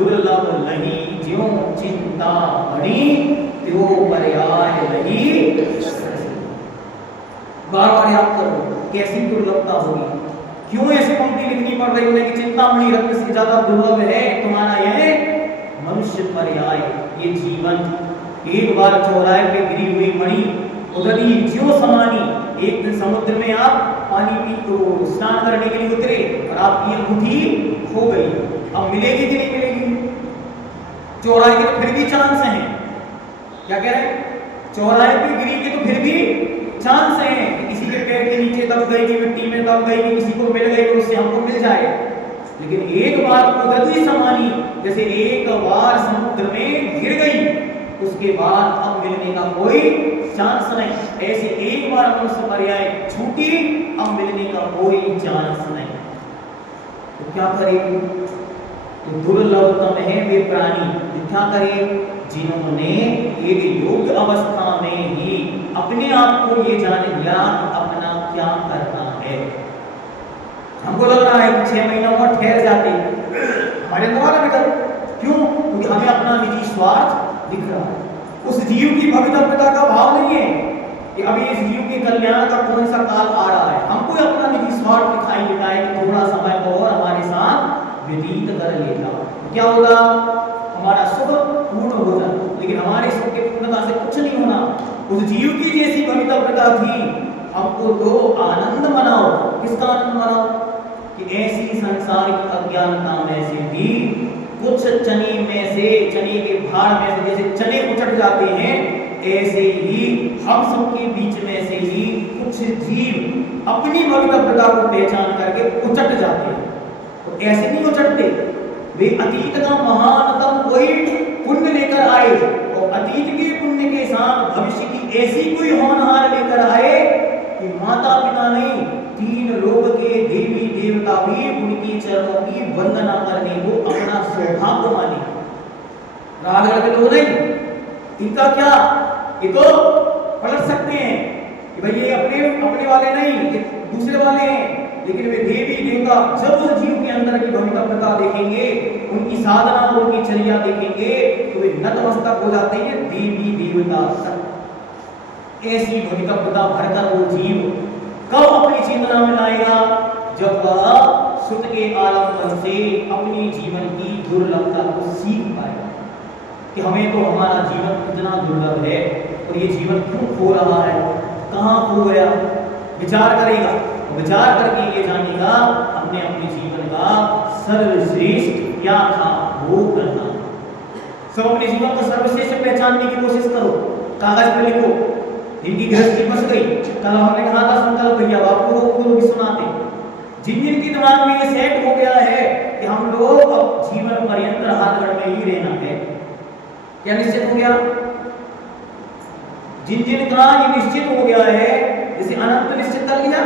दुर्लभ लही ज्यों चिंता बड़ी त्यो पर्याय लही। बार बार याद करो कैसी दुर्लभता होगी, क्यों ऐसी पंक्ति लिखनी पड़ रही है कि चिंतामणि रत्न से ज्यादा दुर्लभ है तुम्हारा यह मनुष्य पर्याय, ये जीवन। एक बार चौराहे पे गिरी हुई मणि उदरी ज्यों समानी, एक दिन समुद्र में आप पानी पी तो स्नान करने के लिए उतरे और आपकी अंगूठी खो गई, अब मिलेगी कि नहीं मिलेगी? चौराहे के तो फिर भी चांस हैं, क्या कह रहे हैं? चौराहे पे गिरी के तो फिर भी चांस हैं, किसी के पैर के नीचे दब गई, कि मिट्टी में दब गई, कि किसी को मिल गई तो उससे हमको मिल जाए। लेकिन एक बार उदरी समानी, जैसे एक बार समुद्र में गिर गई उसके बाद अब मिलने का कोई चांस नहीं। ऐसे एक बार मनुष्य पर्याय छूटी, अब मिलने का कोई चांस नहीं। तो क्या करें? तो दुर्लभतम है वे प्राणी, क्या करें? जिन्होंने एक योग अवस्था में ही अपने आप को ये जान लिया अपना क्या करना है। हमको लग रहा है कि 6 महीना और ठहर जाते हमारे द्वारा बेटा, क्यों? क्योंकि हमें अपना निजी स्वार्थ दिख रहा है, उस जीव की भवितव्यता का भाव नहीं है कि अभी इस जीव के कल्याण का कौन सा काल आ रहा है। हमको अपना निजी स्वार्थ दिखाई देता है कि थोड़ा समय और हमारे साथ व्यतीत कर लेगा, क्या होगा? हमारा सुख पूर्ण हो जाए। लेकिन हमारे सुख की पूर्णता से कुछ नहीं होना। उस जीव की जैसी भवितव्यता थी, हमको तो आनंद मनाओ। किसका आनंद मनाओ? कि ऐसी संसारिक अज्ञानता में से भी कुछ चने में से, चने के भाड़ में से जैसे चने उचट जाते हैं, ऐसे ही हम सबके बीच में से ही कुछ जीव अपनी भवितव्यता को पहचान करके उचट जाते हैं। तो ऐसे नहीं उचटते, वे अतीत का महानतम कोई पुण्य लेकर आए और अतीत के पुण्य के साथ भविष्य की ऐसी कोई होनहार लेकर आए कि माता पिता नहीं, 3 लोक के देवी देवता भी उनकी चरणों की वंदना करने को अपना सौभाग्य माने। राजगढ़ के लोग नहीं, इनका क्या, ये तो पलट सकते हैं कि भाई ये अपने वाले नहीं, ये दूसरे वाले हैं। लेकिन वे देवी देवता जब उस जीव के अंदर की भवितव्यता देखेंगे, उनकी साधना, उनकी चर्या देखेंगे, तो वे नतमस्तक हो जाते हैं देवी देवता तक। ऐसी भवितव्यता भरकर वो जीव कब अपनी चेतना में लाएगा? जब वह सुत के आलम्बन से अपनी जीवन की दुर्लभता को सीख पाएगा कि हमें तो हमारा जीवन कितना दुर्लभ है और ये जीवन क्यों खो रहा है, कहाँ खो गया। विचार करेगा, विचार करके ये जानेगा हमने अपने जीवन का सर्वश्रेष्ठ क्या था वो करना। सब अपने जीवन को सर्वश्रेष्ठ पहचानने की कोशिश करो, कागज पर लिखो। इनकी गृहस्थी बस गई, कल हमने कहा था संकल्प भैया बापू को भी सुनाते। जिन जिन के दिमाग में ये सेट हो गया है कि हम लोग अब जीवन पर्यंत राहतगढ़ में ही रहना है, क्या निश्चित हो गया? जिन जिन का ये निश्चित हो गया है, जैसे अनंत निश्चित कर लिया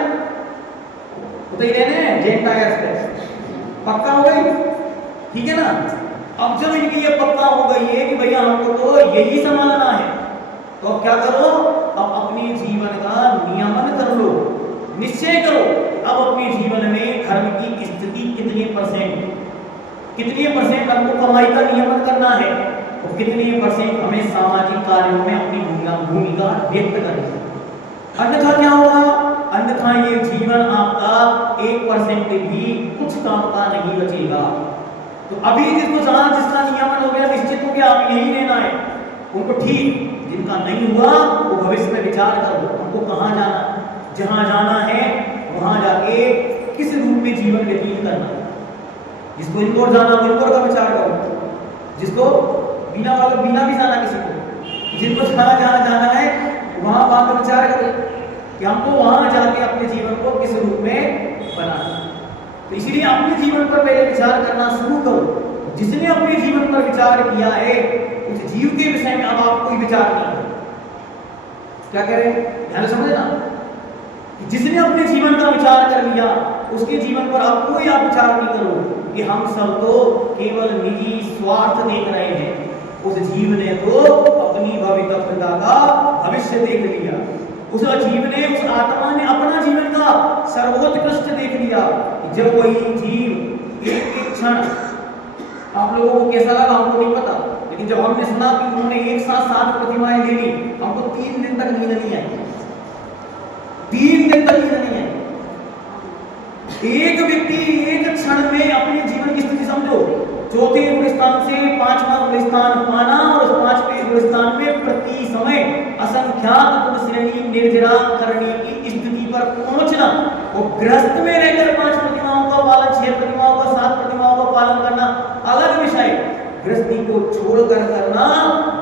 तो ही रहने जैन टायर्स पे पक्का हो गई, ठीक है ना। अब जब इनकी ये पक्का हो गई है कि भैया हमको तो यही संभालना है, तो अब क्या करो? अब अपने जीवन का नियमन कर लो, निश्चय करो अब अपने जीवन में धर्म की स्थिति कितने परसेंट हमको कमाई का नियमन करना है और कितने परसेंट हमें सामाजिक कार्यों में अपनी भूमिका व्यक्त करनी है। अन्यथा क्या होगा? अन्यथा ये जीवन आपका 1% भी कुछ काम का नहीं बचेगा। तो अभी जिसको जहां जिसका नियमन हो गया, निश्चित हो गया आप यही लेना है, उनको ठीक। जिनका नहीं हुआ वो भविष्य में विचार करो हमको कहाँ जाना, जहां जाना है वहां जाके किस रूप में जीवन व्यतीत करना है। जिसको इंदौर जाना वो इंदौर का विचार करो, जिसको बिना वाला बिना भी जाना किसी को, जिनको जहाँ जाना है वहां का विचार करें कि हमको वहां जाके अपने जीवन को किस रूप में बनाना। तो इसीलिए अपने जीवन पर पहले विचार करना शुरू करो। जिसने अपने जीवन पर विचार किया है उस जीव के विषय में अब आप कोई विचार नहीं करो। क्या कह रहे हैं? ध्यान से समझना कि जिसने अपने जीवन का विचार कर लिया उसके जीवन पर आप कोई आप विचार नहीं करो कि हम सब तो केवल निजी स्वार्थ देख रहे हैं। उस जीव ने तो अपनी भवितव्यता का भविष्य देख लिया, उस जीव ने, उस आत्मा ने अपना जीवन का सर्वोत्कृष्ट देख लिया। जब वही जीव एक क्षण आप लोगों को कैसा लगा हमको नहीं पता, लेकिन जब हमने सुना कि उन्होंने एक साथ 7 प्रतिमाएं ले ली, हमको 3 दिन तक नींद नहीं आई। 3 दिन तक नींद नहीं आई। एक व्यक्ति एक क्षण में अपने जीवन की स्थिति समझो, चौथे गुलिस्तान से 5वां गुलिस्तान पाना और उस 5वें गुलिस्तान में प्रति समय असंख्यात गुण श्रेणी निर्जरा करने की स्थिति पर पहुंचना, और गृहस्थ में रहकर 5 प्रतिमाओं का पालन, 6 प्रतिमाओं का, 7 प्रतिमाओं का पालन करना अलग विषय, गृहस्थी को छोड़कर करना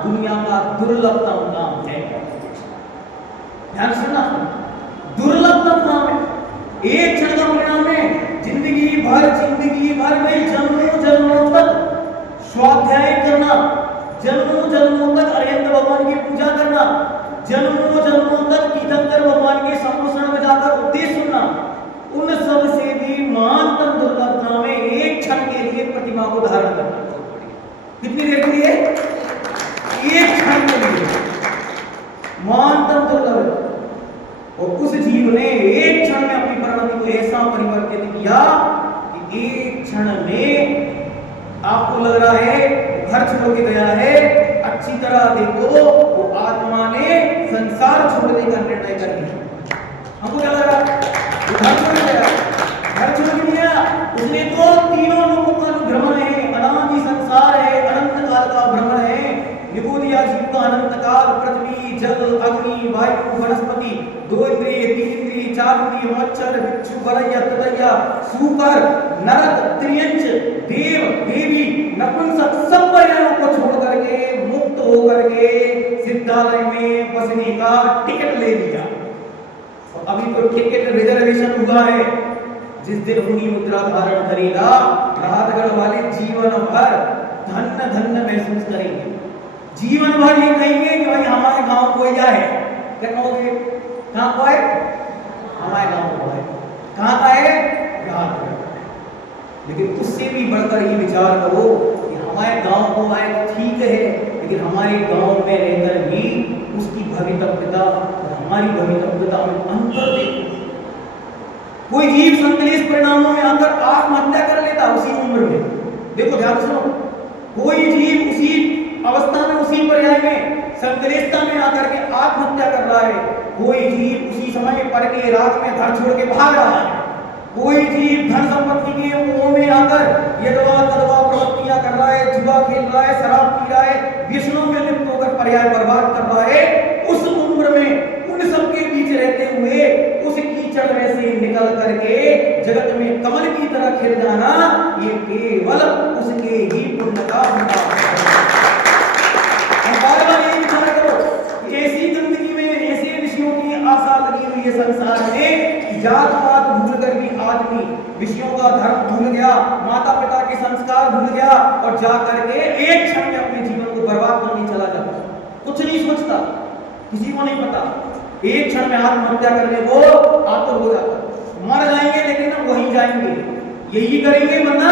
दुनिया का दुर्लभतम काम है। ध्यान सुनना, दुर्लभतम काम है। एक क्षण का परिणाम है जिंदगी भर में जन्मों जन्मों तक स्वाध्याय करना, जन्मों जन्मों तक अरिहंत भगवान की पूजा करना, जन्मों जन्मों तक तीर्थंकर भगवान के सम्मोषण में जाकर उपदेश सुनना, उन सब से भी महानतम दुर्लभता में एक क्षण के लिए प्रतिमा को धारण करना। कितनी देर के लिए? एक क्षण के लिए महानतम दुर्लभ है। और उस जीव ने एक क्षण में अपनी प्रकृति को ऐसा परिवर्तित किया कि एक क्षण में आपको लग रहा है घर छोड़ के गया है, अच्छी तरह देखो वो आत्मा ने संसार छोड़ने का निर्णय कर लिया। हमको क्या लग रहा? घर छोड़ गया, घर छोड़ दिया उसने, तो तीनों लोगों का जो भ्रमण है, अनादि संसार है, अनंत काल का भ्रमण है, निगोदिया जीव का अनंत काल, पृथ्वी, जल, अग्नि, वायु, वनस्पति, 2 इंद्रिय, 3 इंद्रिय, 4 इंद्रिय, मच्छर, बिच्छू, गरैया, ततैया, सूकर, नरक, त्रियंच, देव, देवी, नपुंसक, सब पर्यायों को छोड़ करके मुक्त होकर के सिद्धालय में बसने का टिकट ले लिया। और अभी तो टिकट रिजर्वेशन हुआ है, जिस दिन मुनि मुद्रा धारण करेगा राहतगढ़ वाले जीवन भर धन्य धन्य महसूस करेंगे। जीवन भर ये कहेंगे कि भाई हमारे गांव कोई आए। क्या कहोगे? कहाँ को है? हमारे गांव को है। कहाँ का है? राहतगढ़। लेकिन उससे भी बढ़कर ये विचार करो कि हमारे गांव को आए ठीक है, लेकिन हमारे गांव में रहकर भी उसकी भवितव्यता और हमारी भवितव्यता में अंतर देखो। कोई जीव संकलेश परिणामों में आकर आत्महत्या कर लेता उसी उम्र में। देखो ध्यान सुनो, कोई जीव उसी अवस्था में, उसी पर्याय में, संकलेशता में आकर के आत्महत्या कर रहा है। कोई जीव उसी समय पढ़ के रात में घर छोड़ के भाग रहा है। कोई जीव धन संपत्ति के मोह में आकर यदवा तदवा प्रवृत्तियां कर रहा है, जुआ खेल रहा है, शराब पी रहा है, व्यसनों में लिप्त होकर पर्याय बर्बाद कर रहा है। उस उम्र में उन सबके बीच रहते हुए उस कीचड़ में से निकल करके जगत में कमल की तरह खिल जाना, ये केवल उसके ही पुण्य का होता है। ऐसी जिंदगी में ऐसे विषयों की आशा लगी हुई है संसार में, जात पात भूल कर भी आदमी विषयों का धर्म भूल गया, माता पिता के संस्कार भूल गया और जा करके एक क्षण में अपने जीवन को बर्बाद करने चला जाता। कुछ नहीं सोचता, किसी को नहीं पता, एक क्षण में आत्महत्या करने को आतुर हो जाता। मर जाएंगे लेकिन हम वहीं जाएंगे, यही करेंगे वरना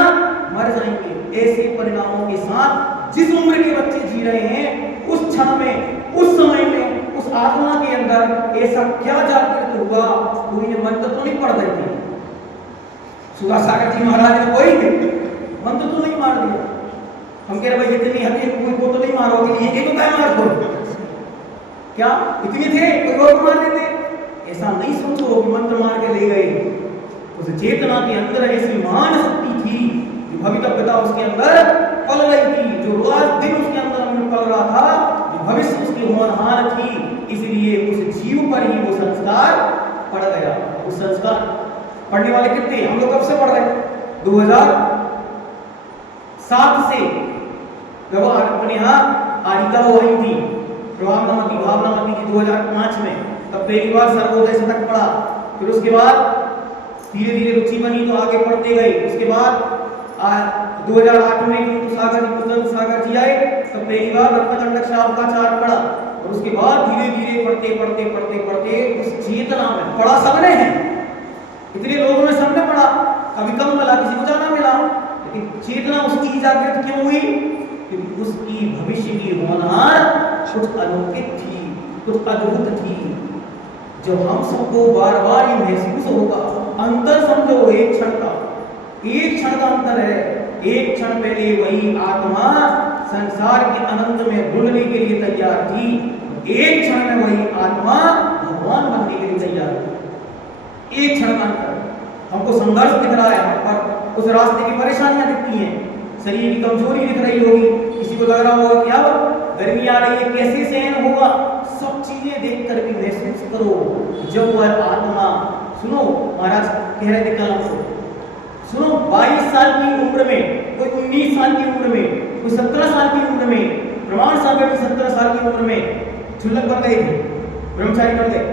मर जाएंगे। ऐसे परिणामों के साथ जिस उम्र के बच्चे जी रहे हैं, उस क्षण में, उस समय में, उस आत्मा के अंदर ऐसा क्या जागृत हुआ, कोई ने मंत्र तो नहीं पढ़ रहे थे। सुरासागर जी महाराज ने कोई मंत्र तो नहीं मार दिया। हम कह रहे भाई इतनी हल्की कोई को तो नहीं मारोगे, एक तो क्या मार दो, क्या इतने थे कोई और मार देते? ऐसा नहीं सोचो कि मंत्र मार के ले गए। उस चेतना के अंदर ऐसी महान शक्ति थी, जो भवितव्यता उसके अंदर पल रही थी, जो रोज दिन उसके अंदर पल रहा था, जो भविष्य उसकी होनहार थी। इसलिए उस जीव पर ही वो संस्कार पड़ गया। उस संस्कार पढ़ने वाले कितने? हम लोग कब से पढ़ रहे हैं? 2007 से व्यवहार अपने यहाँ आरिका हो रही थी, भावनामती की 2005 में, तब पहली बार सर्वोदय से तक पढ़ा। फिर उसके बाद धीरे धीरे रुचि बनी तो आगे पढ़ते गए। उसके बाद 2008 में सागर जी आए, तब पहली बार रत्नकंडक शावकाचार्य पढ़ा। और उसके बाद धीरे धीरे पढ़ते उस चेतना में पढ़ा सबने है, इतने लोगों ने सबने पढ़ा, कभी कम मिला, किसी को ज्यादा मिला, लेकिन चेतना उसकी जागृत क्यों हुई? क्योंकि उसकी भविष्य की होनहार कुछ अलौकिक थी, कुछ अद्भुत थी। जब हम सबको बार बार ये महसूस होगा, अंतर समझो, एक क्षण का अंतर है। एक क्षण पहले वही आत्मा संसार के अनंत में घुलने के लिए तैयार थी, एक क्षण में वही आत्मा भगवान बनने के लिए तैयार थी। एक क्षण का अंतर। हमको संघर्ष दिख रहा है, पर उस रास्ते की परेशानियां दिखती हैं, शरीर की कमजोरी दिख रही होगी, किसी को लग रहा होगा कि अब गर्मी आ रही है, कैसे सहन होगा। सब चीजें देखकर भी महसूस करो, जब वह आत्मा, सुनो महाराज कह रहे थे कलम से, सुनो 22 साल की उम्र में, कोई 19 साल की उम्र में, कोई 17 साल की उम्र में, प्रमाण सागर की 17 साल की उम्र में छुल्लक बन गए थे, ब्रह्मचारी बन गए।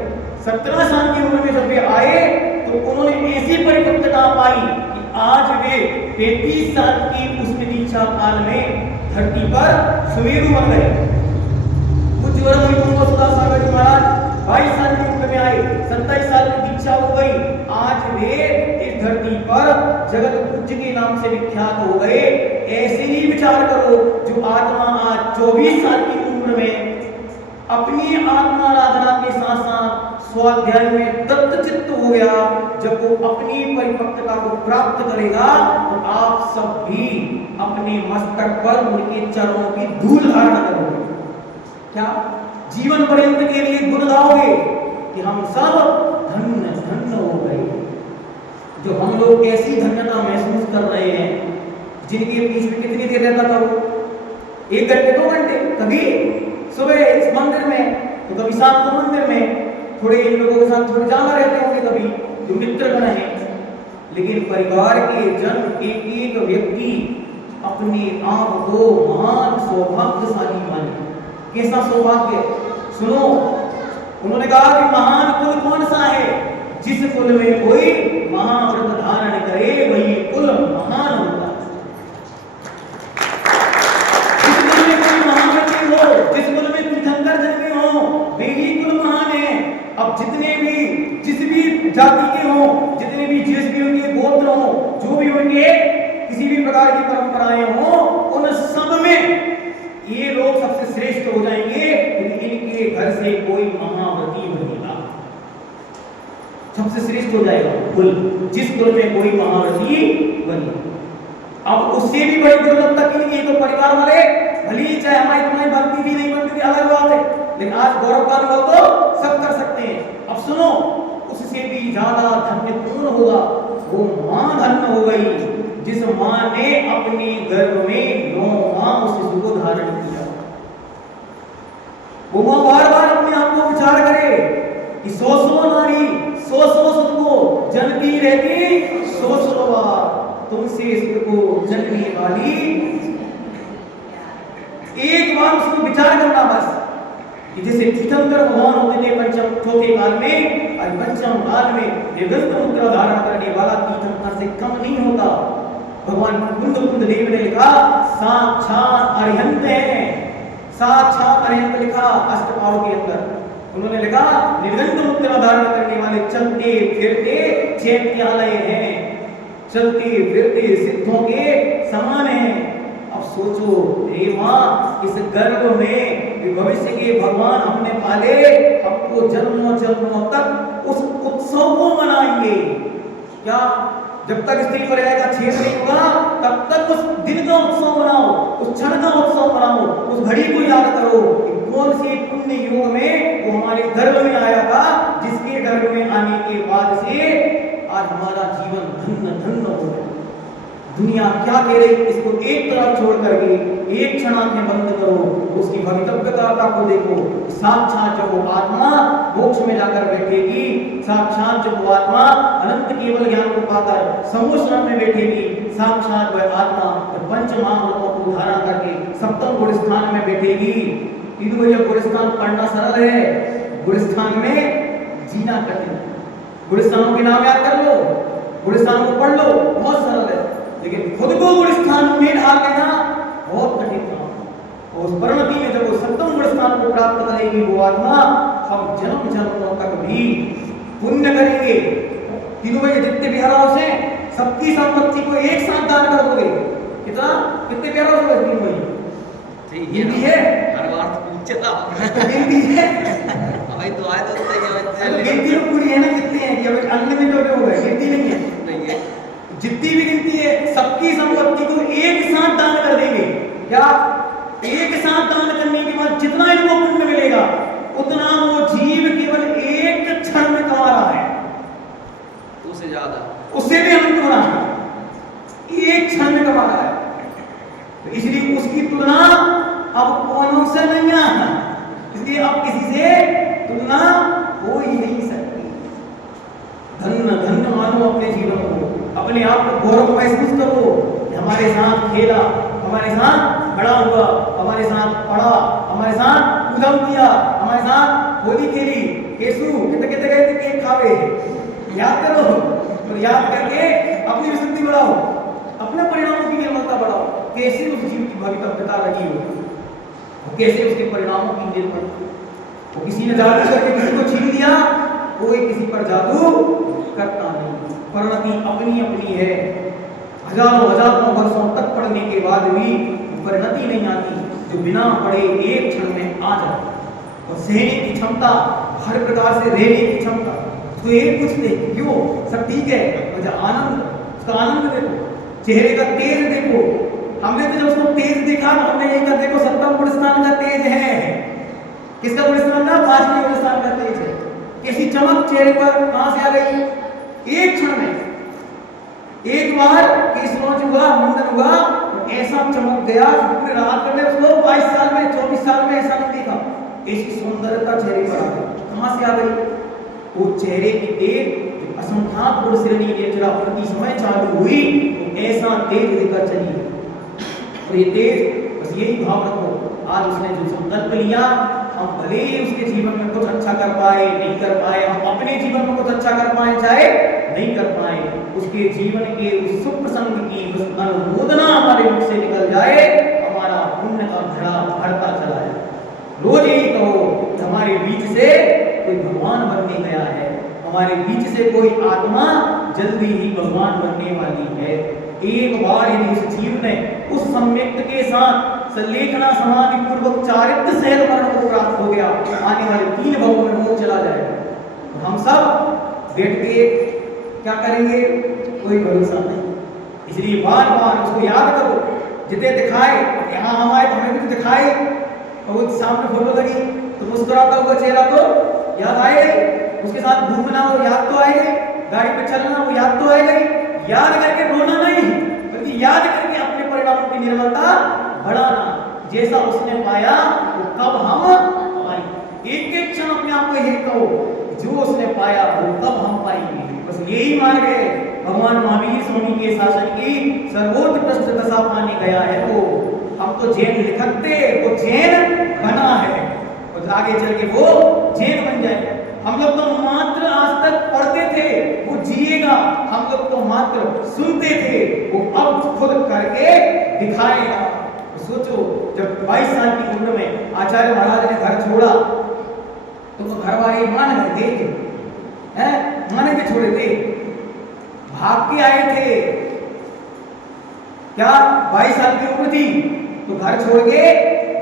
17 साल की उम्र में जब वे आए तो उन्होंने ऐसी परिपक्वता पाई कि आज वे 33 साल की उस दीक्षा काल में धरती पर सुमेरु बन गए। कुछ सागर जी महाराज 22 साल की उम्र में आए, 27 साल की दीक्षा हो गई, आज वे इस धरती पर जगत पूज्य के नाम से विख्यात हो गए। ऐसे ही विचार करो, जो आत्मा आज 24 साल की उम्र में अपनी आत्मा आराधना के साथ साथ स्वाध्याय में दत्तचित्त हो गया, जब वो अपनी परिपक्वता को प्राप्त करेगा तो आप सब भी अपने मस्तक पर उनके चरणों की धूल धारण करोगे। क्या जीवन पर्यंत के लिए गुण गाओगे कि हम सब धन्य धन्य हो गए। जो हम लोग कैसी धन्यता महसूस कर रहे हैं, जिनके बीच में कितनी देर रहता था वो, 1 घंटे 2 घंटे, कभी सुबह इस मंदिर में तो कभी शाम को मंदिर में, थोड़े इन लोगों के साथ थोड़े ज्यादा रहते होंगे, कभी जो मित्र बने हैं, लेकिन परिवार के जन एक एक व्यक्ति अपने आप को महान सौभाग्यशाली माने। कैसा सौभाग्य, सुनो उन्होंने कहा कि महान कुल कौन सा है, जिस कुल में कोई महाव्रत धारण करे वही कुल महान होता है। जिस कुल में कोई महाव्रती हो, जिस कुल में तीर्थंकर जन्मे हो, वे ही कुल महान है। अब जितने भी जिस भी जाति के हो, जितने भी जिस भी उनके गोत्र हो, जो भी उनके किसी भी प्रकार की परंपराएं हो, उन सब में ये लोग सबसे श्रेष्ठ हो जाएंगे क्योंकि इनके घर से कोई महाव्रती बनेगा, सबसे श्रेष्ठ हो जाएगा कुल, जिस कुल में कोई महाव्रती बने। अब उससे भी बड़ी दुर्लभता की नहीं, तो परिवार वाले भली चाहे हमारी तुम्हारी बनती भी नहीं बनती भी अलग बात है, लेकिन आज गौरव का अनुभव तो सब कर सकते हैं। अब सुनो, उससे भी ज्यादा धन्य कौन होगा, वो मां धन्य हो गई जिस मां ने अपने गर्भ में 9 माह उस शिशु को धारण किया। वो मां बार बार अपने आप को विचार करे कि 100 नारी 100 सुत को जन्मती रहती, 100 बार तुमसे सुत को जन्मने वाली। एक बार उसको विचार करना बस, कि जैसे तीर्थंकर भगवान होते थे पंचम चौथे काल में, और पंचम काल में निरंत मुद्रा धारण करने वाला तीर्थंकर से कम नहीं होता। भगवान कुंद देव ने लिखा साक्षात अरिहंत है, साक्षात अरिहंत लिखा अष्टपाओ के अंदर। उन्होंने लिखा निरंत मुद्रा धारण करने वाले चलते फिरते चैत्यालय हैं, चलते फिरते सिद्धों के समान हैं। अब सोचो हे मां, इस गर्भ में भविष्य के भगवान हमने पाले, हमको जन्मों जन्मों तक उस उत्सव को मनाएंगे। क्या जब तक स्त्री पर्याय का छेद नहीं होगा तब तक उस दिन का उत्सव मनाओ, उस क्षण का उत्सव मनाओ, उस घड़ी को याद करो कि कौन से पुण्य युग में वो हमारे गर्भ में आया था, जिसके गर्भ में आने के बाद से आज हमारा जीवन धन्य धन्य हो गया। दुनिया क्या कह रही, इसको एक तरफ छोड़ करके एक क्षण आंखें बंद करो, उसकी भवितव्यता को देखो। साक्षात जब वो आत्मा मोक्ष में जाकर बैठेगी, साक्षात जब वो आत्मा अनंत केवल ज्ञान को पाकर समोषण में बैठेगी, साक्षात वह आत्मा पंच महाभूतों को धारण करके सप्तम गुणस्थान में बैठेगी। इधर भैया गुणस्थान पढ़ना सरल है, गुणस्थान में जीना कठिन है। गुणस्थानों के नाम याद कर लो, गुणस्थानों को पढ़ लो, बहुत सरल है, लेकिन खुद को गुणस्थान में ढाल लेना बहुत कठिन काम। उस परिणति में जब वो सप्तम गुणस्थान को प्राप्त करेगी वो आत्मा, हम जन्म जन्मों तक भी पुण्य करेंगे। तीनों में जितने भी हाउस हैं सबकी संपत्ति को एक साथ दान कर दोगे, कितना कितने प्यारा होगा तीनों में। ये भी है हर बार पूछता ये भी है भाई, तो आए तो गिनती तो पूरी है ना, कितने हैं कि अब अन्य में तो हो गए, गिनती नहीं है। जितनी भी गिनती है सबकी संपत्ति को एक साथ दान कर देंगे। क्या? एक साथ दान करने के बाद जितना इनको पुण्य मिलेगा उतना वो जीव केवल एक क्षण में कमा रहा है, उससे ज्यादा, उससे भी अनंत बना है, एक क्षण में कमा रहा है। तो इसलिए उसकी तुलना अब कौनों से नहीं है, इसलिए अब किसी से तुलना हो ही नहीं सकती। धन्य धन्य मानो अपने जीवन को, अपने आप को गौरव महसूस करो। हमारे साथ खेला, हमारे साथ बड़ा हुआ, हमारे साथ पढ़ा, हमारे साथ उद्यम किया, हमारे साथ होली खेली, केसु कितने कितने गए थे केक खावे, याद करो और याद करके अपनी विशुद्धि बढ़ाओ, अपने परिणामों की निर्मलता बढ़ाओ। कैसे उस जीव की भवितव्यता लगी हो, कैसे उसके परिणामों की निर्मलता। वो किसी ने जादू करके किसी को छीन लिया, कोई किसी पर जादू करता नहीं। परिणति अपनी अपनी है। हजारों हजारों वर्षों तक पढ़ने के बाद भी परिणति नहीं आती जो बिना पढ़े एक क्षण में आ जाए। और सहने की क्षमता, हर प्रकार से रहने की क्षमता, तो एक कुछ दे क्यों सब ठीक है, मुझे आनंद, उसका आनंद देखो, चेहरे का तेज देखो। हमने तो जब उसको तेज देखा तो हमने यही कहा देखो सप्तम पुरस्कार का तेज है। किसका पुरस्कार था? पांचवें पुरस्कार का तेज है। कैसी चमक चेहरे पर कहां से आ गई? एक क्षण में, एक बार केसरोज हुआ, मुंडन हुआ, ऐसा चमक गया पूरे रात करने उसको 22 साल में 24 साल में ऐसा नहीं देखा। ऐसी सुंदरता चेहरे पर आ गई। कहां से आ गई? वो चेहरे की तेज असंख्यात गुण श्रेणी नेत्रा प्रति समय चालू हुई तो ऐसा तेज लेकर चली। और ये तेज बस यही भाव रखो, आज उसने जो संकल्प लिया, हम भले ही उसके जीवन में कुछ अच्छा कर पाए नहीं कर पाए, हम अपने जीवन में कुछ अच्छा कर पाए चाहे नहीं कर पाए, उसके जीवन के उस सुख प्रसंग की उस अनुमोदना हमारे मुख से निकल जाए, हमारा पुण्य का घड़ा भरता चला जाए। रोज यही कहो हमारे बीच से कोई भगवान बनने गया है, हमारे बीच से कोई आत्मा जल्दी ही भगवान बनने वाली है। एक बार यदि उस जीव ने उस सम्यक्त के साथ सल्लेखना समाधि पूर्वक चारित्र सहित मरण को प्राप्त हो गया, आने वाले 3 भवों में मोक्ष चला जाएगा। तो हम सब बैठ के क्या करेंगे? कोई भरोसा नहीं। इसलिए बार बार उसको याद करो, जितने दिखाए यहाँ हम आए तो हमें भी तो दिखाए, और वो सामने फोटो लगी तो मुस्कुराता हुआ चेहरा तो याद आएगा, उसके साथ घूमना हो याद तो आएगा, गाड़ी पे चलना हो याद तो आएगा। याद करके रोना नहीं, बल्कि याद करके अपने परिणामों की निर्मलता बढ़ाना। जैसा उसने पाया वो कब हम पाएंगे। एक एक क्षण अपने आप को यही कहो, जो उसने पाया वो कब हम पाएंगे। बस यही मार्ग है। भगवान महावीर स्वामी के शासन की सर्वोत्कृष्ट दशा पाने गया है वो। हम तो जैन लिखते, वो जैन बना है, और आगे चल के वो जैन बन जाए। हम लोग तो मात्र आज तक पढ़ते थे, वो जिएगा। हम लोग तो मात्र सुनते थे, वो अब खुद करके दिखाएगा। तो सोचो, जब 22 साल की उम्र में आचार्य महाराज ने घर छोड़ा तो वो घर वाले मान गए थे, माने के छोड़े थे, भाग के आए थे। क्या 22 साल की उम्र थी तो घर छोड़ के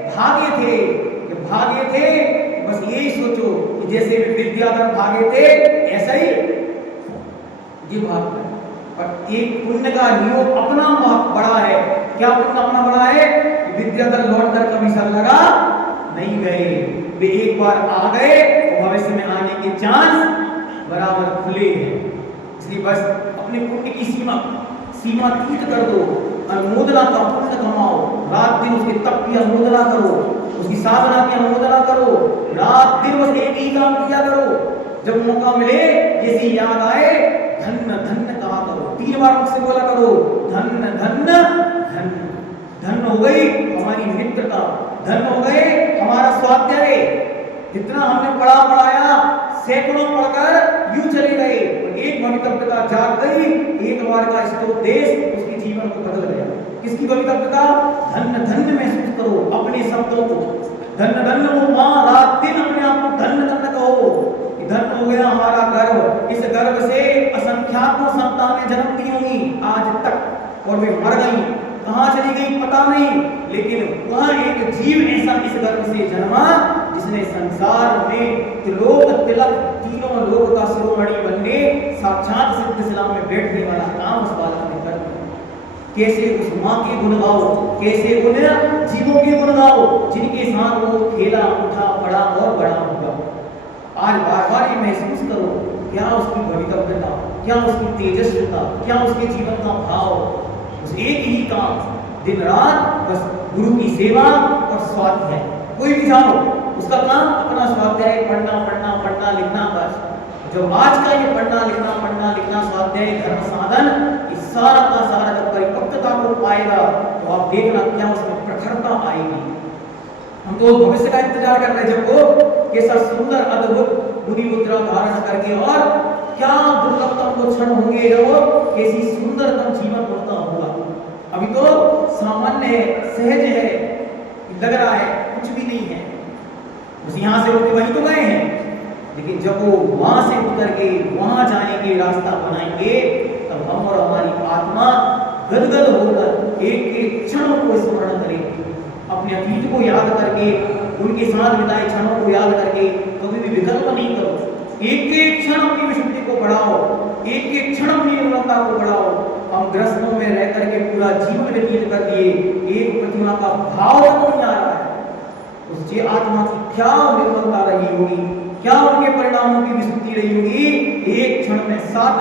भागे थे। जब भागे थे बस यही सोचो कि जैसे वे विद्याधर भागे थे ऐसा ही ये भाग गए। और एक पुण्य का नियोग अपना बड़ा है। क्या पुण्य अपना बड़ा है? विद्याधर लौट कर कभी सर लगा नहीं गए, वे एक बार आ गए तो भविष्य में आने के चांस बराबर खुले हैं। इसलिए बस अपने पुण्य की सीमा तीत कर दो, अनुमोदना का पुण्य कमाओ, रात दिन उसके तप की अनुमोदना करो, उसकी साधना की अनुमोदना करो, रात दिन बस एक ही काम किया करो। जब मौका मिले जैसी याद आए धन्य धन्य कहा करो, 3 बार मुझसे बोला करो धन्य धन्य धन्य। धन्य हो गई हमारी मित्रता, धन्य हो गए हमारा स्वाध्याय। जितना हमने पढ़ाया सैकड़ों पढ़कर यूं चले गए, एक भवितव्यता जाग गई, एक बार का स्तोदेश उसके जीवन को बदल गया। किसकी भवितव्यता? धन्य धन्य महसूस करो अपने शब्दों को, धन्य धन्य वो माँ रात दिन अपने आप को धन्य धन्य कहो। धन्य हो गया हमारा गर्भ, इस गर्भ से असंख्याकों संतानें जन्म दी होंगी आज तक, और वे मर गई, कहां चली गई पता नहीं, लेकिन वहां एक जीव ऐसा इस गर्भ से जन्मा जिसने संसार में त्रिलोक तिलक, तीनों लोक का शिरोमणि बनने साक्षात सिद्ध शिला में बैठने वाला काम उस बालक कैसे उस माँ के गुण गाओ, कैसे उन जीवों के गुण गाओ जिनके साथ वो खेला, उठा, पड़ा और बड़ा हुआ। आज बार बार ये महसूस करो, क्या उसकी भवितव्यता, क्या उसकी तेजस्विता, क्या उसके जीवन का भाव, उस एक ही काम दिन रात बस गुरु की सेवा और स्वाध्याय। कोई भी जाओ उसका काम अपना स्वाध्याय पढ़ना पढ़ना पढ़ना लिखना बस। जब आज का ये पढ़ना लिखना स्वाध्याय धर्म साधन इस सारा का सारा जब परिपक्वता को पाएगा तो आप देखना क्या उसमें प्रखरता आएगी। हम तो भविष्य का इंतजार कर रहे हैं जब वो कैसा सुंदर अद्भुत मुनि मुद्रा धारण करके, और क्या दुर्लभतम वो क्षण होंगे जब कैसी सुंदरतम जीवन होता होगा। अभी तो सामान्य है, सहज है, लग रहा है कुछ भी नहीं है, बस यहाँ से उठ के वहीं तो गए हैं। लेकिन जब वो वहां से उतर के वहां जाने के रास्ता बनाएंगे तब हम और हमारी आत्मा गदगद होकर एक एक क्षण को स्मरण करेंगे, अपने अतीत को याद करके, उनके साथ बिताए क्षणों को याद करके कभी भी विकल्प नहीं करो। एक एक क्षण अपनी विशुद्धि को बढ़ाओ, एक एक क्षण अपनी निर्मलता को बढ़ाओ। हम ग्रस्तों में रह करके पूरा जीवन व्यतीत कर दिए, एक प्रतिमा का भाव नहीं आ रहा है, उसकी आत्मा की क्या निर्मलता रही होगी, क्या उनके परिणामों की विशुद्धि रही होगी। एक क्षण में 7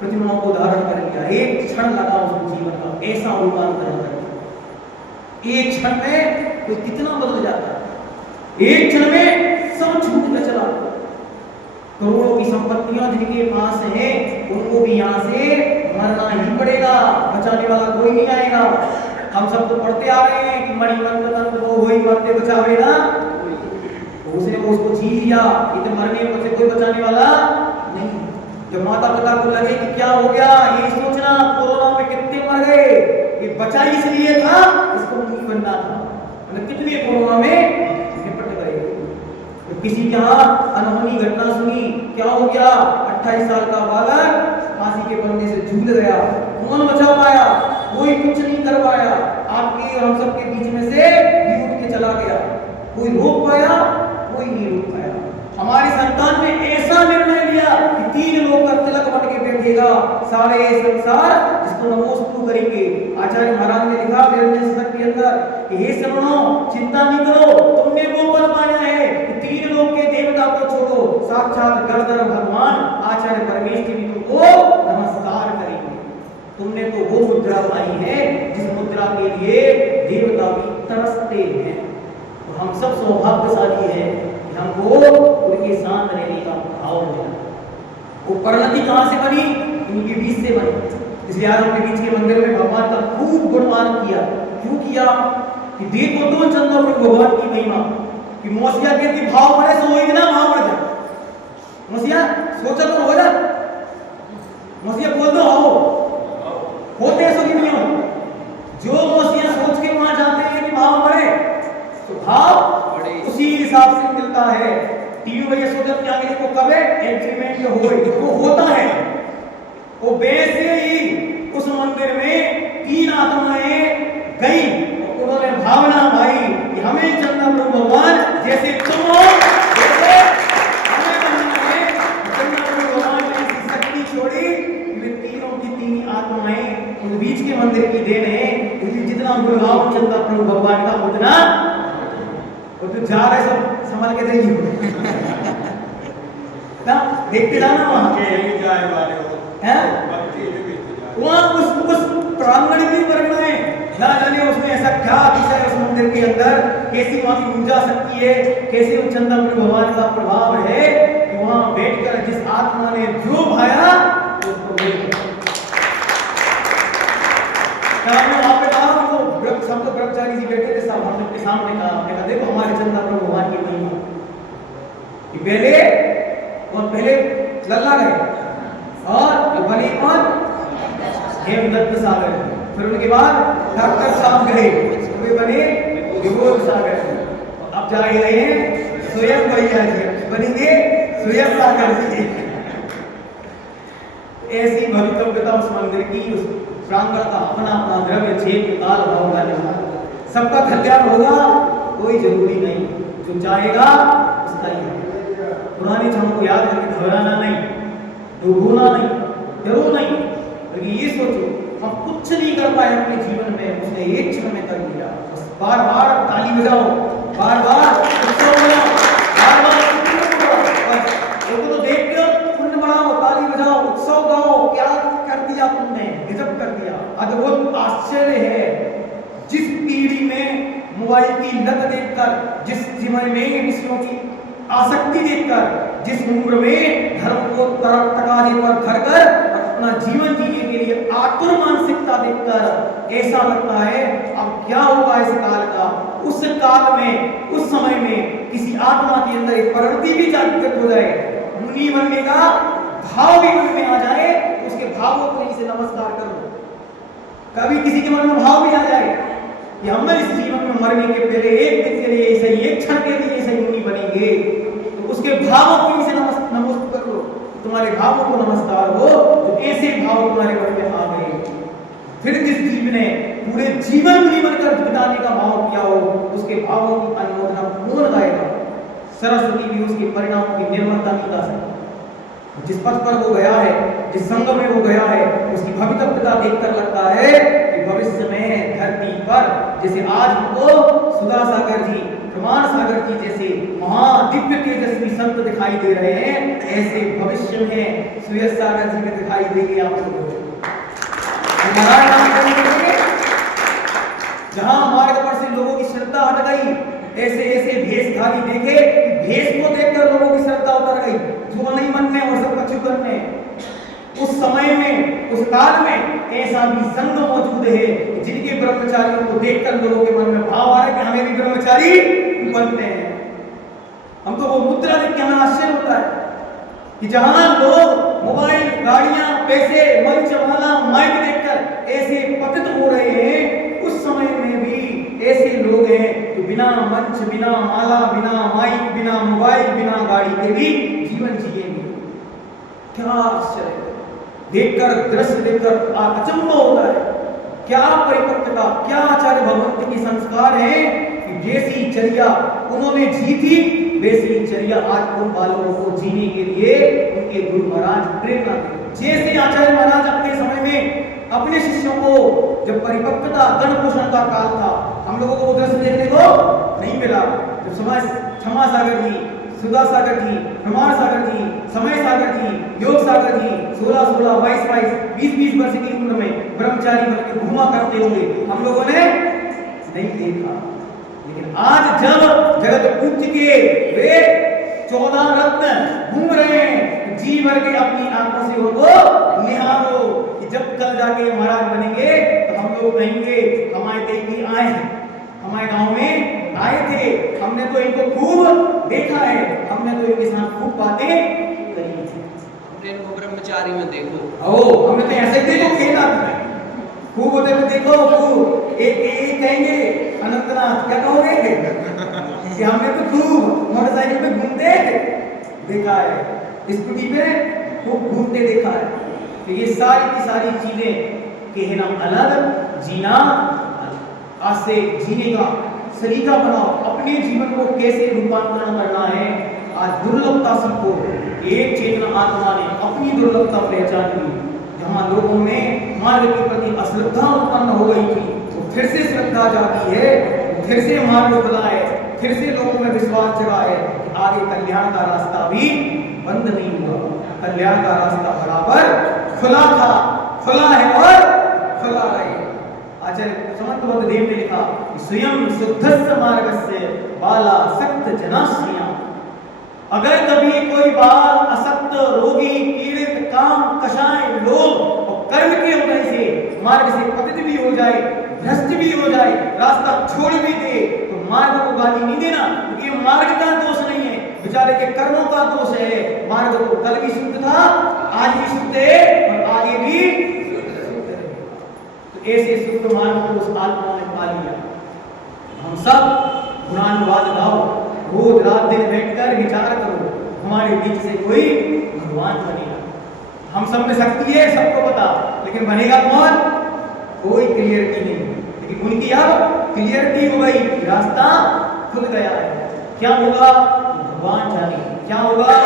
प्रतिमाओं को धारण कर लिया, एक क्षण लगा उस जीवन का ऐसा रूपांतरण कर, एक क्षण में तो कितना बदल जाता है, एक क्षण में सब छूट कर चला। करोड़ों की संपत्तियां जिनके पास है उनको भी यहाँ से मरना ही पड़ेगा, बचाने वाला कोई नहीं आएगा। हम सब तो पढ़ते आ रहे हैं कि मणिमंत्र तंत्र वो वही मरते बचावेगा, उसने उसको जी लिया, इतने मरने से कोई बचाने वाला नहीं। जब माता पिता को लगे कि क्या हो गया, ये सोचना कोरोना में कितने मर गए, ये बचा इसलिए था, इसको नहीं बनना था, मतलब कितने कोरोना में निपट गए। तो किसी के यहाँ अनहोनी घटना सुनी, क्या हो गया, 28 साल का बालक फांसी के फंदे से झूल गया, कौन बचा पाया, कोई कुछ नहीं कर पाया। आपके और हम सबके बीच में से भी उठ के चला गया, कोई रोक पाया, कोई नहीं रोक पाया। हमारी संतान ने ऐसा निर्णय लिया कि 3 लोग का तिलक बन के बैठेगा, सारे संसार जिसको नमोस्तु करेंगे। आचार्य महाराज ने लिखा निरंजन शतक के अंदर कि हे श्रवणों, चिंता नहीं करो, तुमने वो पद पाया है कि 3 लोग के देवता को छोड़ो, साक्षात गणधर भगवान आचार्य परमेश्वर भी तुमको नमस्कार करेंगे। तुमने तो वो मुद्रा पाई है जिस मुद्रा के लिए देवता भी तरसते हैं। तो हम सब सौभाग्यशाली है कि हमको उनके साथ रहने का भाव मिला। वो परिणति कहाँ से बनी, उनके बीच से बनी। इसलिए आज उनके बीच के मंदिर में भगवान का खूब गुणगान किया। क्यों किया कि देखो तो चंद्र भगवान की महिमा कि मौसिया के भाव बढ़े सो वही ना भाव बढ़ जाए। मौसिया सोचा तो हो जा, मौसिया बोल दो आओ, होते ऐसा कि नहीं हो। जो मौसिया सोच के वहां जाते हैं कि भाव बढ़े तो भाव उसी हिसाब से मिलता है। टीवी में ये सोचते हैं आगे को कब इंक्रीमेंट हो, वो होता है। वो वैसे ही उस मंदिर में 3 आत्माएं गई, उन्होंने भावना भाई कि हमें चंद्र भगवान जैसे तुम हो, जैसे हमें बनना है। चंद्र भगवान ने ऐसी शक्ति छोड़ी कि वे तीनों की 3 आत्माएं उस बीच के मंदिर की देन है। इसलिए जितना गुणगान चंद्र प्रभु भगवान का उतना वो तो जा रहे सब संभाल के देखिए ना, देखते जाना वहां के जाए वाले हो हैं वहां उस प्रांगण की वर्णन है। ना जाने उसमें ऐसा क्या विषय है उस मंदिर के अंदर, कैसी वहां की ऊर्जा शक्ति है, कैसे उस चंद्र भगवान का प्रभाव है कि वहां बैठकर जिस आत्मा ने जो भाया उसको वहां पे कहा हमको सब लोग ब्रह्मचारी जी बैठे थे, सब हम लोग के सामने कहा, हमने कहा देखो हमारे चंद्र भगवान की महिमा कि पहले लल्ला गए और बने कौन हेमदत्त सागर, फिर उनके बाद डॉक्टर साहब गए, वे बने विभोर सागर, अब जा रहे हैं स्वयं भैया जी बनेंगे स्वयं सागर जी। ऐसी भवितव्यता उस मंदिर की, उस प्रांगण का अपना अपना द्रव्य क्षेत्र काल भाव का निर्माण, सबका कल्याण होगा कोई जरूरी नहीं, जो चाहेगा उसका ही। पुराने क्षणों को याद करके घबराना नहीं, डूबना नहीं, डरो नहीं, लेकिन ये सोचो हम कुछ नहीं कर पाए अपने जीवन में, उसने एक क्षण में कर दिया। बस बार बार ताली बजाओ, बार बार उत्सव मनाओ, बार बार लोगों को देख कर पुण्य बढ़ाओ, ताली बजाओ, उत्सव गाओ, क्या कर दिया तुमने, गजब कर दिया। अद्भुत आश्चर्य है, जिस पीढ़ी में मोबाइल की लत देखकर, जिस जीवन में विषयों की आसक्ति देखकर, जिस उम्र में धर्म को तकाजे पर धरकर अपना जीवन जीने के लिए आतुर मानसिकता देखकर ऐसा लगता है अब क्या होगा इस काल का। उस काल में, उस समय में किसी आत्मा के अंदर एक प्रवृत्ति भी जागृत हो जाए, मुनि बनने का भाव भी मन में आ जाए, उसके भावों को इसे नमस्कार करो। कभी किसी के मन में भाव भी आ जाए कि हम इस जीवन में मरने के पहले एक दिन के लिए ऐसे एक क्षण के लिए ऐसे मुनि बनेंगे, तो उसके भावों को इसे नमस्कार करो, तुम्हारे भावों को नमस्कार हो, तो ऐसे भाव तुम्हारे मन में आ गए। फिर जिस जीव ने पूरे जीवन मुनि बनकर बिताने का भाव किया हो, उसके भावों की अनुमोदना कौन गाएगा? सरस्वती भी उसके परिणामों की निर्मलता नहीं गा सकती। जिस पथ पर वो गया है, जिस संग में वो गया है, उसकी भवितव्यता देखकर लगता है कि भविष्य में धरती पर जैसे आज हमको सुधा सागर जी, प्रमाण सागर जी जैसे महादिव्य तेजस्वी संत दिखाई दे रहे हैं, ऐसे भविष्य में सुयश सागर जी में दिखाई देंगे आप लोगों को। जहां मार्ग पर से लोगों की श्रद्धा हट गई, ऐसे ऐसे भेषधारी देखे कि भेष को देखकर लोगों की श्रद्धा उतर गई, जो नहीं मनने और सब कछु करने। उस समय में, उस काल में ऐसा भी संघ मौजूद है जिनके ब्रह्मचारियों को देखकर लोगों के मन में भाव आ रहा है कि हमें भी ब्रह्मचारी बनते हैं। हमको वो मुद्रा देख के हमें आश्चर्य होता है कि जहां लोग मोबाइल, गाड़ियां, पैसे, मंच, माला, माइक देखकर ऐसे पतित हो रहे हैं, उस समय में भी ऐसे लोग हैं जो बिना मंच, बिना माला, बिना माइक, बिना मोबाइल, बिना गाड़ी के भी जीवन जिएंगे। क्या आश्चर्य! देखकर, दृश्य देखकर अचंभव होता है। क्या परिपक्वता, क्या आचार्य भगवंत की संस्कार है कि जैसी चर्या उन्होंने जी थी, वैसी चर्या आज उन बालकों को जीने के लिए उनके गुरु महाराज प्रेरणा देते। जैसे आचार्य महाराज अपने समय में अपने शिष्यों को, जब परिपक्वता, गण पोषण का काल था, हम लोगों को दृश्य देखने को नहीं मिला। जब समाज क्षमा सागर जी, सुधा सागर जी, प्रमाण सागर जी, समय सागर जी, योग सागर जी 16-16, 22-22, 20-20 वर्ष की उम्र में ब्रह्मचारी बनकर घूमा करते होंगे, हम लोगों ने नहीं देखा। लेकिन आज जब जगत पूज्य के वे 14 रत्न घूम रहे हैं, जी भर के अपनी आंखों से उनको निहारो कि जब कल जाके महाराज बनेंगे तो हम लोग कहेंगे हमारे देवी आए, हमारे गांव में आए थे, हमने तो इनको खूब देखा है, हमने तो इनके साथ खूब बातें करी थी, हमने इनको ब्रह्मचारी में देखो, ओ हमने तो ऐसे देखो खेला खूब होते हुए देखो खूब। एक कहेंगे अनंतनाथ, क्या कहोगे कि हमने तो खूब मोटरसाइकिल पे घूमते देखा है, स्कूटी पे खूब घूमते देखा है। तो ये सारी की सारी चीजें कहना अलग, जीना आज से जीने का सलीका बनाओ, अपने जीवन को कैसे रूपांतरण करना है। आज दुर्लभता सीखो। एक चेतना आत्मा ने अपनी दुर्लभता पहचान ली। जहां लोगों में मार्ग के प्रति अश्रद्धा उत्पन्न हो गई थी, तो फिर से श्रद्धा जागी है, फिर से मार्ग खुला है, फिर से लोगों में विश्वास जगा है कि आगे कल्याण का रास्ता भी बंद नहीं हुआ, कल्याण का रास्ता बराबर खुला था, खुला है और खुला रहे। आचार्य समंत देव ने लिखा कि स्वयं शुद्धस्य मार्गस्य बाला सक्त जनाश्रिया। अगर कभी कोई बाल असक्त, रोगी, पीड़ित, काम, कषाय, लोभ और कर्म के उदय से मार्ग से पतित भी हो जाए, भ्रष्ट भी हो जाए, रास्ता छोड़ भी दे, तो मार्ग को गाली नहीं देना, क्योंकि मार्ग का दोष नहीं है, बेचारे के कर्मों का दोष है। मार्ग को कल भी शुद्ध था, आज भी शुद्ध है और आगे भी शुद्ध है। तो ऐसे शुद्ध मार्ग को उस आत्मा ने पा लिया। हम सब गुणानुवाद गाओ, रोज रात दिन बैठकर विचार करो, हमारे बीच से कोई भगवान बनेगा। हम सब में शक्ति है, सबको पता, लेकिन बनेगा कौन? कोई क्लियरिटी नहीं। लेकिन उनकी अब क्लियरिटी हो गई, रास्ता खुल गया है। क्या होगा भगवान जाने, क्या होगा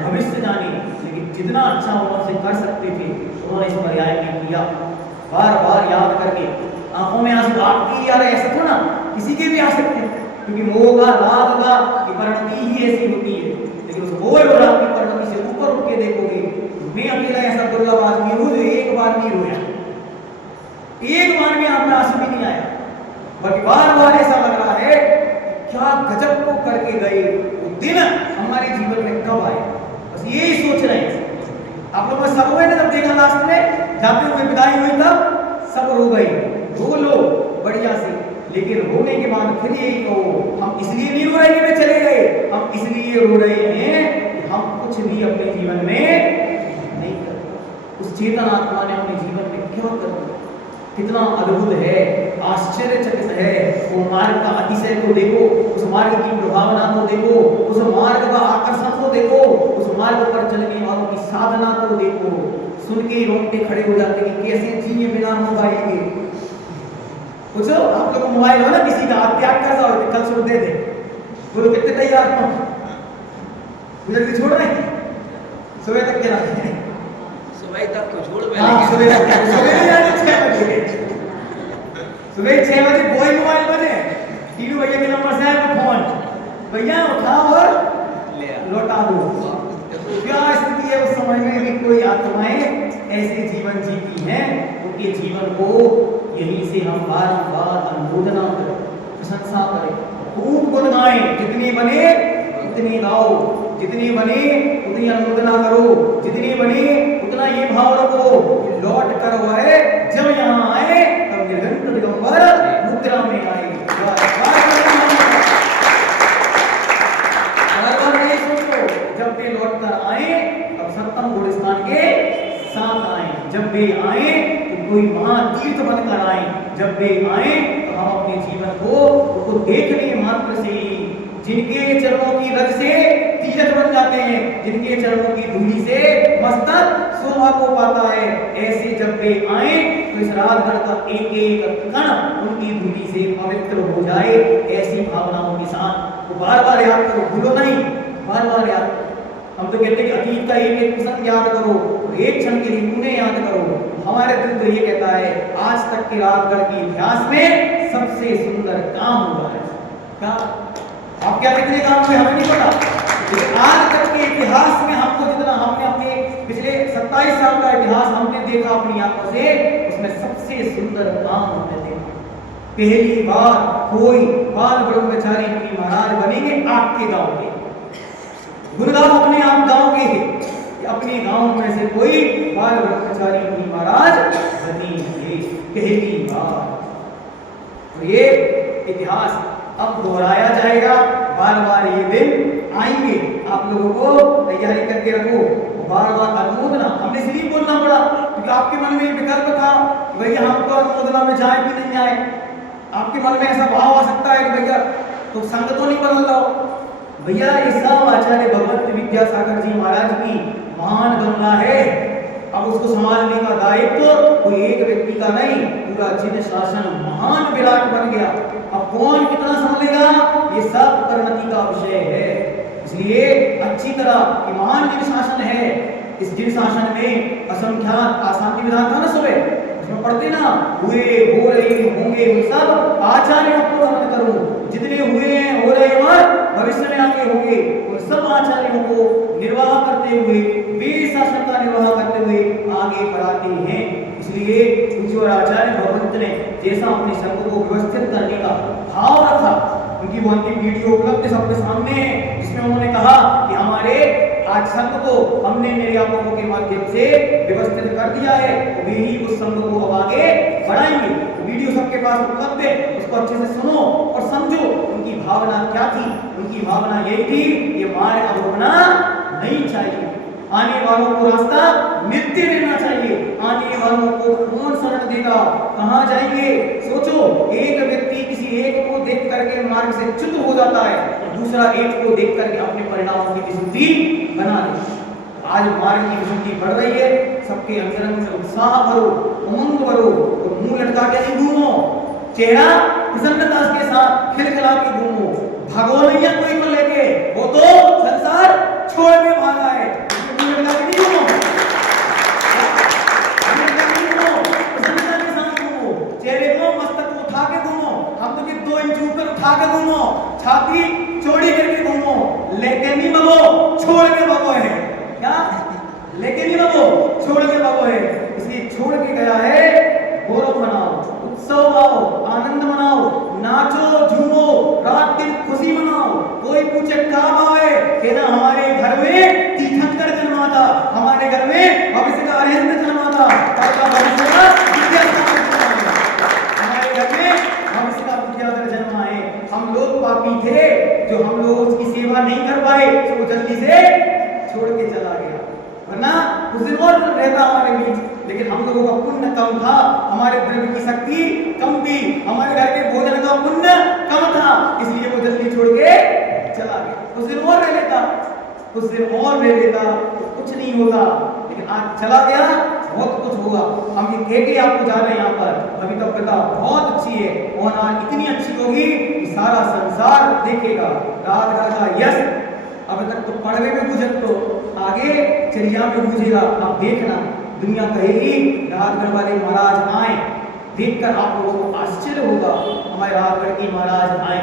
भविष्य जाने, लेकिन जितना अच्छा उन्होंने कर सकते थे उन्होंने इस पर्याय में किया। बार बार याद करके आंखों में आंसू आपकी आ रहे ऐसा थोड़ा किसी के भी आ सकते हैं, क्योंकि मोह का राग का की परिणति ही ऐसी होती है। लेकिन उस मोह और राग की परिणति से ऊपर उठ के देखोगे, मैं अकेला ऐसा दुर्लभ आदमी हूँ जो एक बार नहीं रोया, एक बार में आप में आंसू भी नहीं आया, बल्कि बार बार ऐसा लग रहा है क्या गजब को करके गए, वो दिन हमारे जीवन में कब आए, बस यही सोच रहे हैं। आप लोगों ने सब ने जब देखा लास्ट में जाते हुए विदाई हुई तब सब रो गए, रो लो बढ़िया से, लेकिन रोने के बाद फिर यही कहो हम इसलिए नहीं रो रहे कि वे चले गए, हम इसलिए रो रहे हैं कि हम कुछ भी अपने जीवन में नहीं कर पाए। उस चेतन आत्मा ने अपने जीवन में क्या कर दिया, कितना अद्भुत है, आश्चर्यचकित है। वो मार्ग का अतिशय को देखो, उस मार्ग की प्रभावना को देखो, उस मार्ग का आकर्षण को देखो, उस मार्ग पर चलने वालों की साधना को देखो। सुन के ही रोंगटे खड़े हो जाते हैं कि कैसे जिए बिना मोबाइल के। पूछो आप लोग को मोबाइल हो ना किसी का, आप त्याग कर जाओ कल सुबह दे दे, बोलो कितने तैयार हो, जल्दी छोड़ रहे हैं सुबह तक क्या रखते हैं, सुबह तक को छोड़ सुबह 6 बजे कोई मोबाइल बजे टीनू भैया के नंबर से आया फोन, भैया उठाओ और लौटा दो। क्या स्थिति है उस समय में भी कोई आत्माएं ऐसे जीवन जीती हैं, उनके जीवन को यहीं से हम बार-बार अनुमोदना करें, प्रशंसा करें, खूब गुण गाएं, जितने बने उतने गाओ, जितने बने उतनी अनुमोदना करो, जितने बने उतना ये भाव रखो लौट कर वह जब यहाँ आए तब निर्घंट दिगंबर मुद्रा में आए। जब वे लौट कर आए तब सप्तम गुणस्थान के साथ आए, जब वे आए तो कोई महातीर्थ बनकर आए, जब वे आए तो हम अपने जीवन को देखने मात्र से जिनके चरणों की रज से तीरथ बन जाते हैं, जिनके चरणों की धूलि से मस्तक शोभा को पाता है, ऐसे जब वे आए तो इस राजगण का एक एक कण उनकी धूलि से पवित्र हो जाए। ऐसी भावनाओं के साथ वो बार बार याद करो, भूलो नहीं, बार बार याद करो। हम तो कहते हैं कि अतीत का एक एक प्रसंग याद करो, एक क्षण के लिए उन्हें याद करो। हमारे दिल तो ये कहता है आज तक के राजगढ़ के इतिहास में सबसे सुंदर काम हुआ है। क्या आप क्या कितने काम हुए हमें नहीं पता, आज तक के इतिहास में हमको जितना हमने अपने पिछले 27 साल का इतिहास हमने देखा अपनी आंखों से, उसमें सबसे सुंदर काम हमने देखा। पहली बार कोई बाल ब्रह्मचारी मुनि महाराज बनेंगे आपके गांव के, गुरुगांव अपने आप गांव के हैं, अपने गांव में से कोई बाल ब्रह्मचारी मुनि महाराज बनेंगे पहली बार। और ये इतिहास अब दोहराया जाएगा, बार बार ये दिन आएंगे, आप लोगों को तैयारी करके रखो। बार बार अनुमोदना हमने इसलिए बोलना पड़ा क्योंकि आपके मन में विकल्प था भैया हम तो अनुमोदना में जाए भी नहीं आए। आपके मन में ऐसा भाव आ सकता है कि भैया तो संग तो नहीं बदल रहा हो। भैया ये सब आचार्य भगवत विद्यासागर जी महाराज की महान गंगा है, अब उसको संभालने का दायित्व कोई एक व्यक्ति का नहीं, पूरा जिन शासन महान विराट बन गया। अब कौन कितना संभालेगा ये सब परिणति का विषय है। इसलिए अच्छी तरह कि महान जिन शासन है, इस जिन शासन में असंख्यात अशांति विधान था ना सुबह उसमें पढ़ते ना, हुए हो रहे होंगे उन सब आचार्यों को नमन करो, जितने हुए हैं हो रहे और भविष्य में आगे होंगे उन सब आचार्यों को निर्वाह करते हुए वे शासन का निर्वाह करते हुए आगे बढ़ाते हैं। इसलिए पूज्य आचार्य भगवंत ने जैसा अपने संघ को व्यवस्थित करने का भाव रखा, उनकी वो अंतिम वीडियो उपलब्ध सबके सामने है जिसमें उन्होंने कहा कि हमारे आज संघ को हमने निर्यातकों के माध्यम से व्यवस्थित कर दिया है, वे ही उस संघ को अब आगे बढ़ाएंगे। वीडियो सबके पास उपलब्ध है, उसको अच्छे से सुनो और समझो उनकी भावना क्या थी। उनकी भावना यही थी ये मार्ग अब रुकना नहीं चाहिए, आने वालों को रास्ता मिलते रहना चाहिए। आने वालों को कौन शरण देगा, कहां जाएंगे? सोचो, एक व्यक्ति किसी एक को देख करके मार्ग से च्युत हो जाता है, दूसरा एक को देख करके अपने परिणामों की विशुद्धि बना ले। आज मार्ग की विशुद्धि बढ़ रही है, सबके अंतरंग में उत्साह भरो, उमंग भरो, तो मुंह लटका के नहीं घूमो, चेहरा प्रसन्नता के साथ खिलखिला के घूमो। भागो नहीं है कोई को लेके, वो तो संसार छोड़ के भागा है, मुंह लटका के नहीं घूमो, प्रसन्नता छाती चौड़ी करके घूमो, लेकिन नहीं मगो छोड़ के भगो है। क्या? लेकिन नहीं मगो छोड़ के भगो है। इसलिए छोड़ के गया है, गौरव मनाओ, उत्सव आओ, आनंद मनाओ, नाचो झूमो, रात दिन खुशी मनाओ। कोई पूछे कब आए, कहना हमारे घर में तीर्थंकर जन्मा था, हमारे घर में भविष्य का अरिहंत जन्मा था, भविष्य का हमारे घर में भविष्य का विद्याधर जन्मा है। हम लोग पापी थे, जो हम लोग उसकी सेवा नहीं कर पाए, तो जल्दी से छोड़ के चला गया, वरना कुछ दिन और रहता हमारे बीच। लेकिन हम लोगों का पुण्य कम था, हमारे द्रव्य की शक्ति कम थी, हमारे घर के भोजन का पुण्य कम था, इसलिए वो जल्दी छोड़ के चला गया। कुछ दिन और रह लेता, कुछ दिन और रह लेता तो कुछ नहीं होता, लेकिन आज चला गया, बहुत कुछ होगा। हम ये कह के आपको जा रहे हैं यहाँ पर, अभी तक पता बहुत अच्छी है और आज इतनी अच्छी होगी कि सारा संसार देखेगा। रात राजा यश अब तक तो पढ़वे में गुजर, तो आगे चरिया में गुजरेगा। आप देखना, दुनिया कहेगी राजगढ़ वाले महाराज आए, देखकर आप लोगों को आश्चर्य होगा, हमारे राजगढ़ के महाराज आए,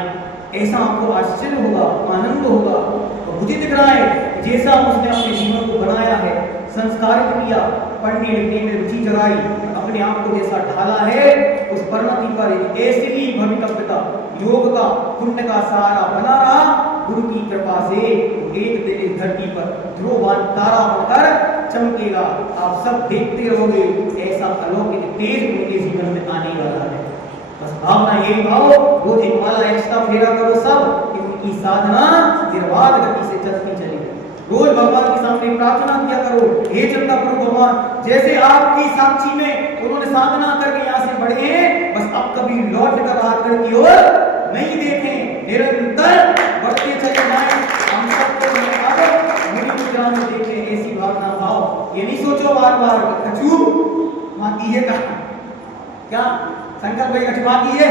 ऐसा आपको आश्चर्य होगा, आनंद होगा। तो मुझे दिख रहा है जैसा उसने अपने जीवन को बनाया है, संस्कारित किया, पढ़ने लिखने में रुचि जगाई, अपने आप को जैसा ढाला है उस परिणति पर ऐसे ही भवितव्यता योग का पुण्य का सहारा बना रहा, गुरु की कृपा से एक दिन इस धरती पर ध्रुवान तारा बनकर चमकेगा। आप सब देखते रहोगे, ऐसा अलौकिक तेज उनके जीवन में आने वाला है। बस भावना यही भाव, वो एक माला एक्स्ट्रा फेरा करो सब कि उनकी साधना निर्बाध गति से चलती चले। रोज भगवान के सामने प्रार्थना किया करो, हे चंदा प्रभु भगवान, जैसे आपकी साक्षी में उन्होंने साधना करके यहाँ से बढ़े हैं, बस अब कभी लौट कर राजगढ़ की ओर नहीं देखें, निरंतर बढ़ते चले जाएं। हम सबको मुनि मुद्रा में देखें, ऐसी भावना भाव। ये नहीं सोचो बार बार कछु बाकी है क्या, शंकर भाई कछु बाकी है,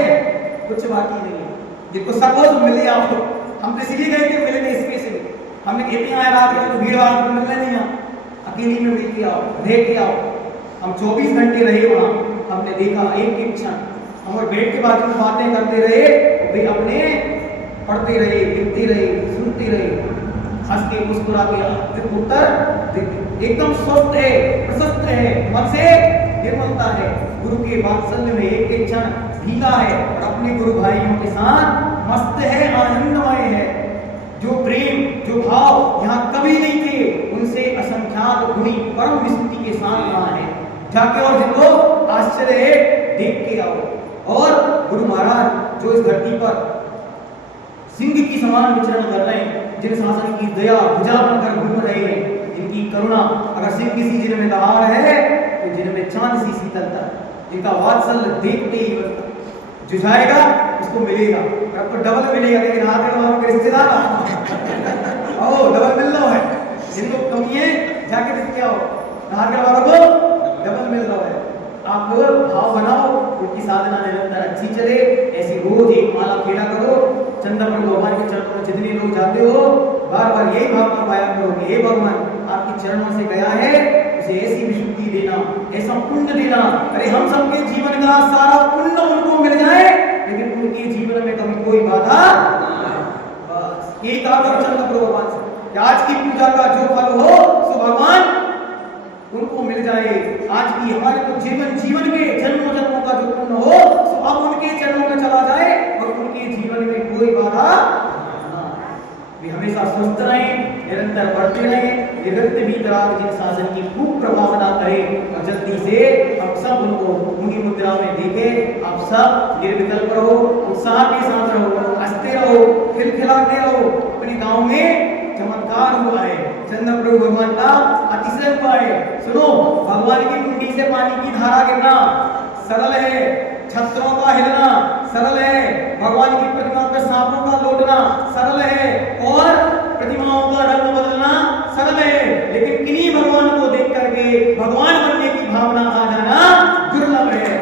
कुछ बाकी नहीं है। जिनको सपोज मिले आपको, हम तो इसलिए गए थे मिलने स्पेशली, हमने कहते हैं रात में तो भीड़ भाड़ में मिलने नहीं आ, अकेली में मिल के आओ, रह के आओ। हम 24 घंटे रहे वहाँ, हमने देखा एक एक क्षण, हम और बेड के बाजू में बातें करते रहे, वे अपने पढ़ते रहे, लिखते रहे, सुनते रहे, हंस के मुस्कुरा के उत्तर एकदम स्वस्थ है, प्रशस्त है, मन से निर्मलता है, गुरु के वात्सल्य में एक एक क्षण भीगा है और अपने गुरु भाइयों के साथ मस्त है, आनंदमय है। जो प्रेम जो भाव यहाँ कभी नहीं थे, उनसे असंख्यात गुणी परम विस्तृति के साथ रहा है। जाके और जिनको आश्चर्य है देख के आओ। और गुरु महाराज जो इस धरती पर सिंह की समान विचरण कर रहे हैं, जिन शासन की दया भुजा बनकर घूम रहे हैं, जिनकी करुणा, अगर सिंह किसी जिन में दहाड़ है तो जिन में चांद सी शीतलता, जिनका वात्सल्य देखते ही जुझाएगा उसको मिलेगा, आपको डबल मिलेगा। लेकिन हाथ वालों के रिश्तेदार ओ डबल मिल रहा है, जिनको कमी है जाके देख के आओ, हाथ वालों को डबल मिल रहा है। आप लोग भाव बनाओ, उनकी साधना निरंतर अच्छी चले, ऐसी रोज एक माला फेरा करो, चंदा प्रभु भगवान के चरणों में जितने लोग जाते हो, बार बार यही भावना पाया करो कि हे भगवान आपके चरणों से गया है, उसे ऐसी विशुद्धि देना, ऐसा पुण्य देना। अरे हम सबके जीवन का सारा पुण्य उनको मिल जाए, लेकिन उनके जीवन में कभी कोई बाधा, बस यही कहा करो चंदा प्रभु भगवान से कि आज की पूजा का जो फल हो सो भगवान उनको मिल जाए। आज की हमारे तो जीवन के जन्मों जन्मों का जो पुण्य हो सो अब उनके चरणों में चला जाए और उनके जीवन में कोई बाधा ना, वे हमेशा स्वस्थ रहें, निरंतर बढ़ते रहें, निरंतर भीतराग जिन शासन की खूब प्रभावना करें और जल्दी से हम सब उनको मुनि मुद्रा में देखें। आप सब निर्विकल्प रहो, उत्साह के साथ रहो, हंसते रहो, खिलखिलाते रहो। अपने गांव में चमत्कार हुआ है, चंदा प्रभु भगवान का अतिशय हुआ है। सुनो, भगवान की मुंडी से पानी की धारा गिरना सरल है, छत्रों का हिलना सरल है, भगवान की प्रतिमा पर सांपों का लौटना सरल है, और प्रतिमाओं का रंग बदलना सरल है, लेकिन किन्हीं भगवान को देख करके भगवान बनने की भावना आ जाना दुर्लभ है।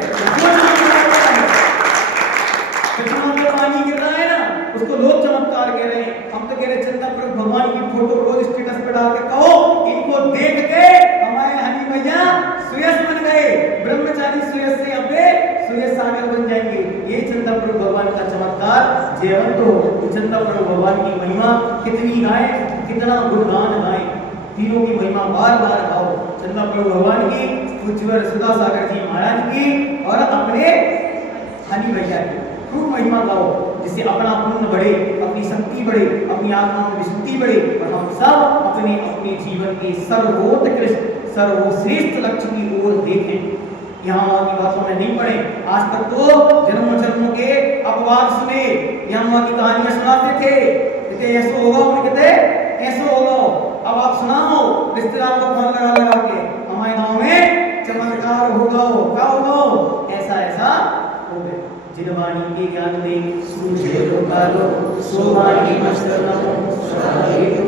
प्रतिमा पर पानी गिर रहा है ना, उसको लोग चमत्कार कह रहे हैं, हम तो कह रहे चंदा प्रभु भगवान की फोटो रोज स्टेटस पे डाल के कहो, इनको देख के हमारे हनी भैया सुयस बन गए, ब्रह्मचारी सुयस से अपने सुयस सागर बन जाएंगे। ये चंदा प्रभु भगवान का चमत्कार जयवंत हो। चंदा प्रभु भगवान की महिमा कितनी गाएं, कितना गुणगान गाएं, तीनों की महिमा बार बार गाओ। चंदा प्रभु भगवान की, उज्ज्वल सुधा सागर जी महाराज की और अपने हनी भैया की खूब महिमा गाओ, जिससे अपना पुण्य बढ़े, अपनी शक्ति बढ़े, अपनी आत्मा में विशुद्धि बढ़े और हम सब अपने अपने जीवन के सर्वोत्कृष्ट सर्वश्रेष्ठ लक्ष्य की ओर देखें। यहाँ वहाँ की बातों में नहीं पड़े। आज तक तो जन्मों जन्मों के अपवाद सुने, यहाँ वहाँ की कहानियां सुनाते थे, कहते ऐसा होगा, उन्हें कहते ऐसा होगा। अब आप सुनाओ रिश्तेदार को फोन लगा लगा के, हमारे गांव में चमत्कार होगा, क्या होगा, ऐसा ऐसा हो गया। जिनवाणी के ज्ञान दे सूझे लोकालो, सोवाणी मस्तनमो, सदा हेतु